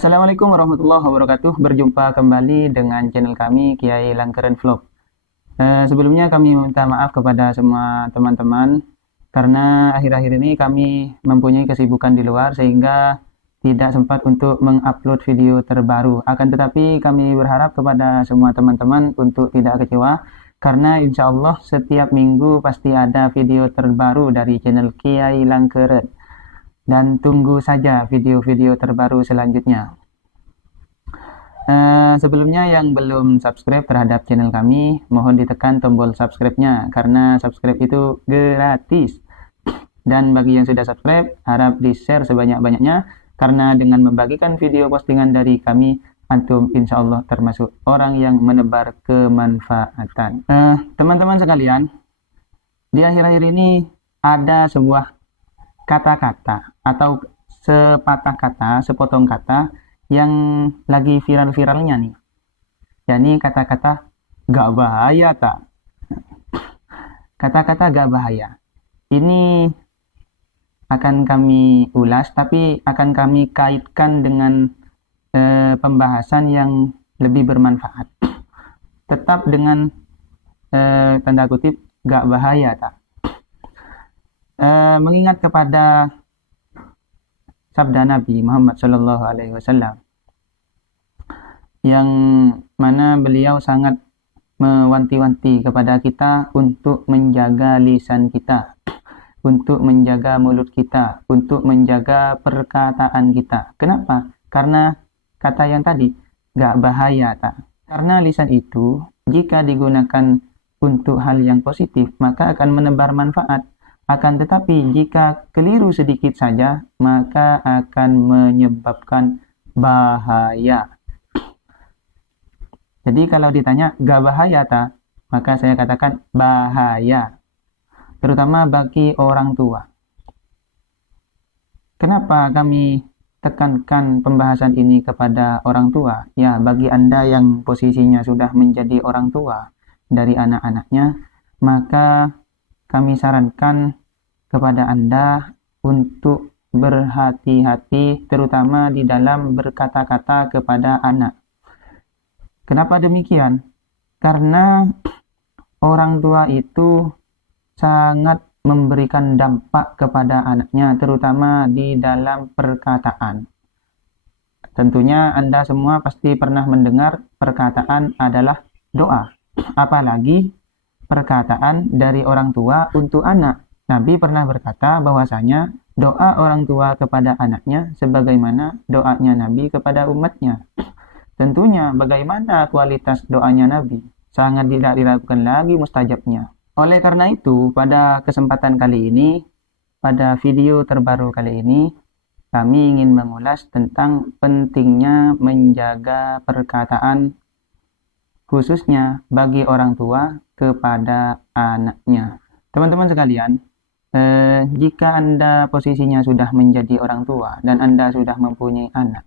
Assalamualaikum warahmatullahi wabarakatuh. Berjumpa kembali dengan channel kami Kiai Langkeren Vlog. Sebelumnya kami meminta maaf kepada semua teman-teman karena akhir-akhir ini kami mempunyai kesibukan di luar sehingga tidak sempat untuk mengupload video terbaru. Akan tetapi kami berharap kepada semua teman-teman untuk tidak kecewa karena insya Allah setiap minggu pasti ada video terbaru dari channel Kiai Langkeren. Dan tunggu saja video-video terbaru selanjutnya. Sebelumnya yang belum subscribe terhadap channel kami, mohon ditekan tombol subscribe-nya karena subscribe itu gratis. Dan bagi yang sudah subscribe, harap di-share sebanyak-banyaknya karena dengan membagikan video postingan dari kami, antum insya Allah termasuk orang yang menebar kemanfaatan. Teman-teman sekalian, di akhir-akhir ini ada sebuah kata-kata atau sepatah kata, sepotong kata yang lagi viral-viralnya nih. Yani kata-kata gak bahaya tak? Kata-kata gak bahaya. Ini akan kami ulas, tapi akan kami kaitkan dengan pembahasan yang lebih bermanfaat. Tetap dengan tanda kutip gak bahaya tak? Mengingat kepada sabda Nabi Muhammad Shallallahu Alaihi Wasallam yang mana beliau sangat mewanti-wanti kepada kita untuk menjaga lisan kita, untuk menjaga mulut kita, untuk menjaga perkataan kita. Kenapa? Karena kata yang tadi gak bahaya tak? Karena lisan itu jika digunakan untuk hal yang positif maka akan menebar manfaat. Akan tetapi jika keliru sedikit saja, maka akan menyebabkan bahaya. Jadi kalau ditanya, gak bahaya tak? Maka saya katakan bahaya. Terutama bagi orang tua. Kenapa kami tekankan pembahasan ini kepada orang tua? Ya, bagi Anda yang posisinya sudah menjadi orang tua dari anak-anaknya, maka kami sarankan kepada Anda untuk berhati-hati terutama di dalam berkata-kata kepada anak. Kenapa demikian? Karena orang tua itu sangat memberikan dampak kepada anaknya terutama di dalam perkataan. Tentunya Anda semua pasti pernah mendengar perkataan adalah doa. Apalagi perkataan dari orang tua untuk anak. Nabi pernah berkata bahwasanya doa orang tua kepada anaknya sebagaimana doanya Nabi kepada umatnya. Tentunya bagaimana kualitas doanya Nabi? Sangat tidak diragukan lagi mustajabnya. Oleh karena itu, pada kesempatan kali ini, pada video terbaru kali ini, kami ingin mengulas tentang pentingnya menjaga perkataan khususnya bagi orang tua kepada anaknya. Teman-teman sekalian, jika Anda posisinya sudah menjadi orang tua dan Anda sudah mempunyai anak,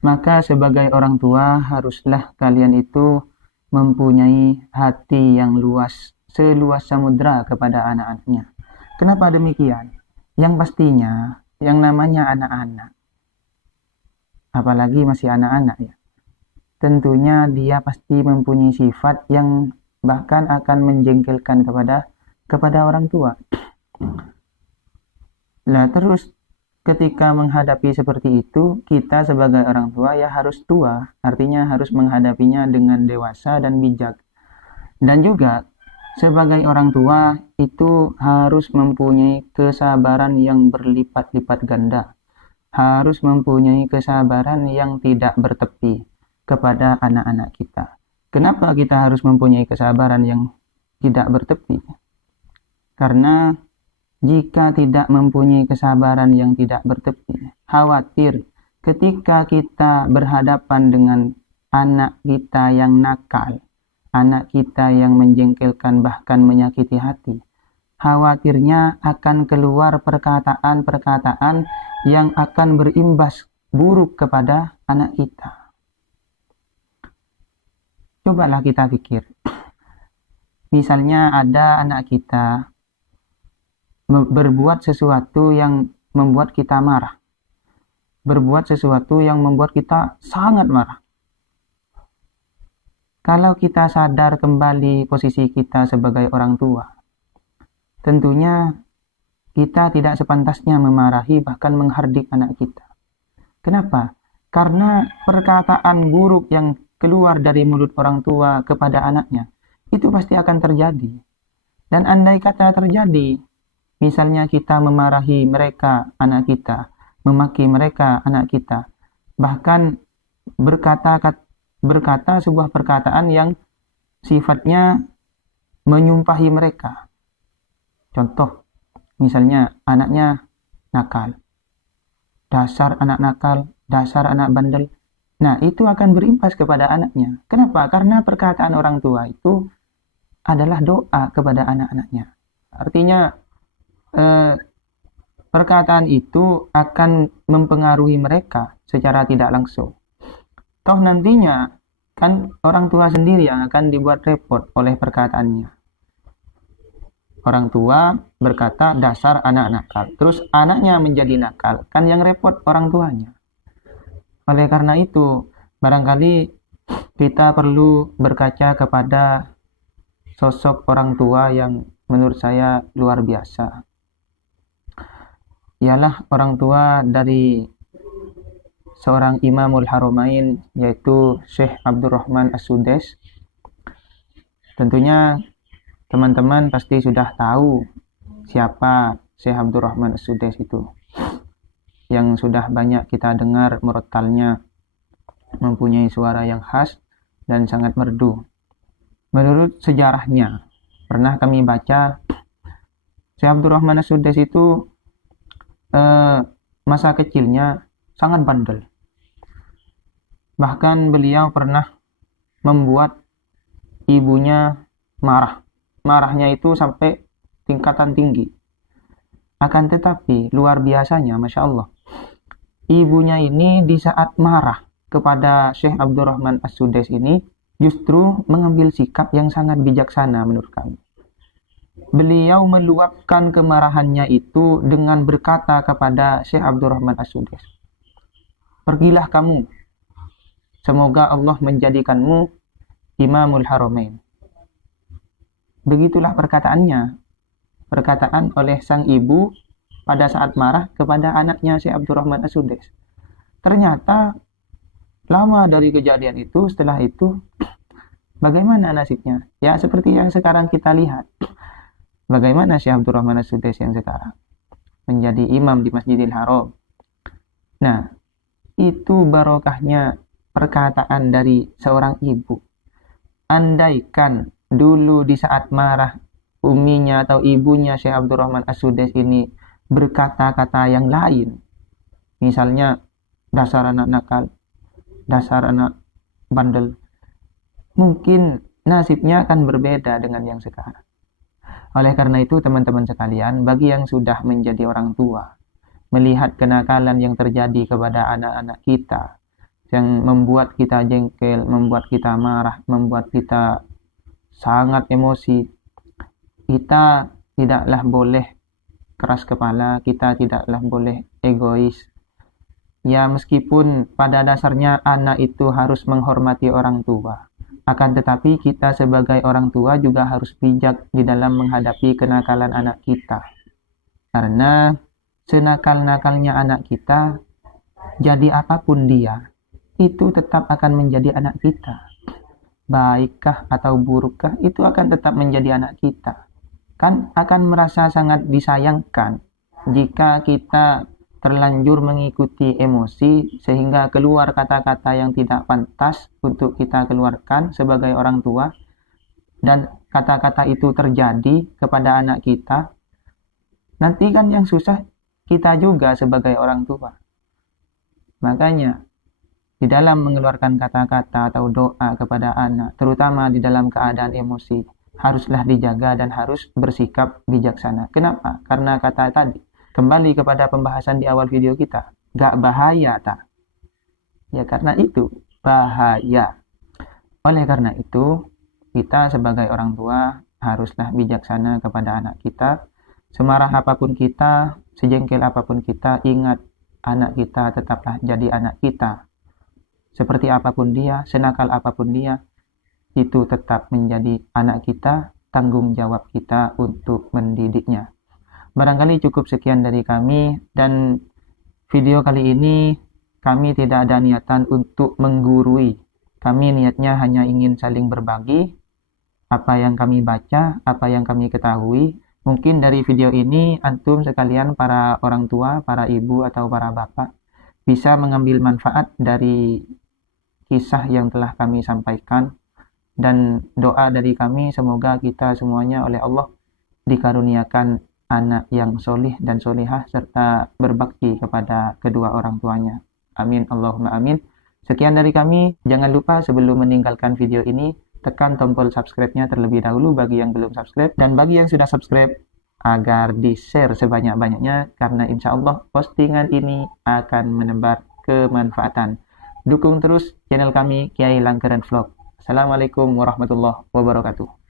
maka sebagai orang tua haruslah kalian itu mempunyai hati yang luas, seluas samudra kepada anak-anaknya. Kenapa demikian? Yang pastinya, yang namanya anak-anak, apalagi masih anak-anak ya, tentunya dia pasti mempunyai sifat yang bahkan akan menjengkelkan kepada orang tua. Nah, terus ketika menghadapi seperti itu, kita sebagai orang tua ya harus tua, artinya harus menghadapinya dengan dewasa dan bijak. Dan juga sebagai orang tua itu harus mempunyai kesabaran yang berlipat-lipat ganda. Harus mempunyai kesabaran yang tidak bertepi kepada anak-anak kita. Kenapa kita harus mempunyai kesabaran yang tidak bertepi? Karena jika tidak mempunyai kesabaran yang tidak bertepi, khawatir ketika kita berhadapan dengan anak kita yang nakal, anak kita yang menjengkelkan bahkan menyakiti hati, khawatirnya akan keluar perkataan-perkataan yang akan berimbas buruk kepada anak kita. Cobalah kita pikir. Misalnya ada anak kita berbuat sesuatu yang membuat kita marah. berbuat sesuatu yang membuat kita sangat marah. Kalau kita sadar kembali posisi kita sebagai orang tua, tentunya kita tidak sepantasnya memarahi bahkan menghardik anak kita. Kenapa? Karena perkataan buruk yang keluar dari mulut orang tua kepada anaknya, itu pasti akan terjadi. Dan andai kata terjadi, misalnya kita memarahi mereka, anak kita, memaki mereka, anak kita, bahkan berkata sebuah perkataan yang sifatnya menyumpahi mereka. Contoh, misalnya anaknya nakal. Dasar anak nakal, dasar anak bandel. Nah, itu akan berimpas kepada anaknya. Kenapa? Karena perkataan orang tua itu adalah doa kepada anak-anaknya. Artinya, perkataan itu akan mempengaruhi mereka secara tidak langsung. Toh nantinya kan orang tua sendiri yang akan dibuat repot oleh perkataannya. Orang tua berkata dasar anak nakal, terus anaknya menjadi nakal, kan yang repot orang tuanya. Oleh karena itu, barangkali kita perlu berkaca kepada sosok orang tua yang menurut saya luar biasa. Ialah orang tua dari seorang Imamul Haramain, yaitu Syekh Abdurrahman As-Sudais. Tentunya teman-teman pasti sudah tahu siapa Syekh Abdurrahman As-Sudais itu, yang sudah banyak kita dengar murotalnya, mempunyai suara yang khas dan sangat merdu. Menurut sejarahnya, pernah kami baca, Syekh Abdurrahman As-Sudais itu masa kecilnya sangat bandel. Bahkan beliau pernah membuat ibunya marah. Marahnya itu sampai tingkatan tinggi. Akan tetapi luar biasanya, Masya Allah, ibunya ini di saat marah kepada Syekh Abdurrahman As-Sudais ini justru mengambil sikap yang sangat bijaksana menurut kami. Beliau meluapkan kemarahannya itu dengan berkata kepada Syekh Abdurrahman As-Sudais, "Pergilah kamu. Semoga Allah menjadikanmu Imamul Haramain." Begitulah perkataannya. Perkataan oleh sang ibu pada saat marah kepada anaknya Syekh Abdurrahman As-Sudais. Ternyata lama dari kejadian itu, setelah itu bagaimana nasibnya? Ya seperti yang sekarang kita lihat. Bagaimana Syekh Abdurrahman As-Sudais yang sekarang menjadi imam di Masjidil Haram. Nah, itu barokahnya perkataan dari seorang ibu. Andaikan dulu di saat marah uminya atau ibunya Syekh Abdurrahman As-Sudais ini berkata-kata yang lain, misalnya dasar anak nakal, dasar anak bandel, mungkin nasibnya akan berbeda dengan yang sekarang. Oleh karena itu teman-teman sekalian, bagi yang sudah menjadi orang tua, melihat kenakalan yang terjadi kepada anak-anak kita, yang membuat kita jengkel, membuat kita marah, membuat kita sangat emosi, kita tidaklah boleh keras kepala, kita tidaklah boleh egois. Ya meskipun pada dasarnya anak itu harus menghormati orang tua, akan tetapi kita sebagai orang tua juga harus bijak di dalam menghadapi kenakalan anak kita. Karena senakal-nakalnya anak kita, jadi apapun dia, itu tetap akan menjadi anak kita. Baikkah atau burukkah, itu akan tetap menjadi anak kita. Kan akan merasa sangat disayangkan jika kita terlanjur mengikuti emosi sehingga keluar kata-kata yang tidak pantas untuk kita keluarkan sebagai orang tua, dan kata-kata itu terjadi kepada anak kita. Nanti kan yang susah kita juga sebagai orang tua. Makanya di dalam mengeluarkan kata-kata atau doa kepada anak, terutama di dalam keadaan emosi, haruslah dijaga dan harus bersikap bijaksana. Kenapa? Karena kata tadi, kembali kepada pembahasan di awal video kita, gak bahaya tak? Ya karena itu bahaya. Oleh karena itu, kita sebagai orang tua haruslah bijaksana kepada anak kita. Semarah apapun kita, sejengkel apapun kita, ingat anak kita tetaplah jadi anak kita. Seperti apapun dia, senakal apapun dia, itu tetap menjadi anak kita, tanggung jawab kita untuk mendidiknya. Barangkali cukup sekian dari kami, dan video kali ini kami tidak ada niatan untuk menggurui. Kami niatnya hanya ingin saling berbagi apa yang kami baca, apa yang kami ketahui. Mungkin dari video ini antum sekalian, para orang tua, para ibu atau para bapak, bisa mengambil manfaat dari kisah yang telah kami sampaikan. Dan doa dari kami, semoga kita semuanya oleh Allah dikaruniakan anak yang solih dan solihah, serta berbakti kepada kedua orang tuanya. Amin, Allahumma amin. Sekian dari kami. Jangan lupa sebelum meninggalkan video ini, tekan tombol subscribe-nya terlebih dahulu bagi yang belum subscribe, dan bagi yang sudah subscribe agar di-share sebanyak-banyaknya, karena insya Allah postingan ini akan menebar kemanfaatan. Dukung terus channel kami, Kiai Langkeren Vlog. Assalamualaikum warahmatullahi wabarakatuh.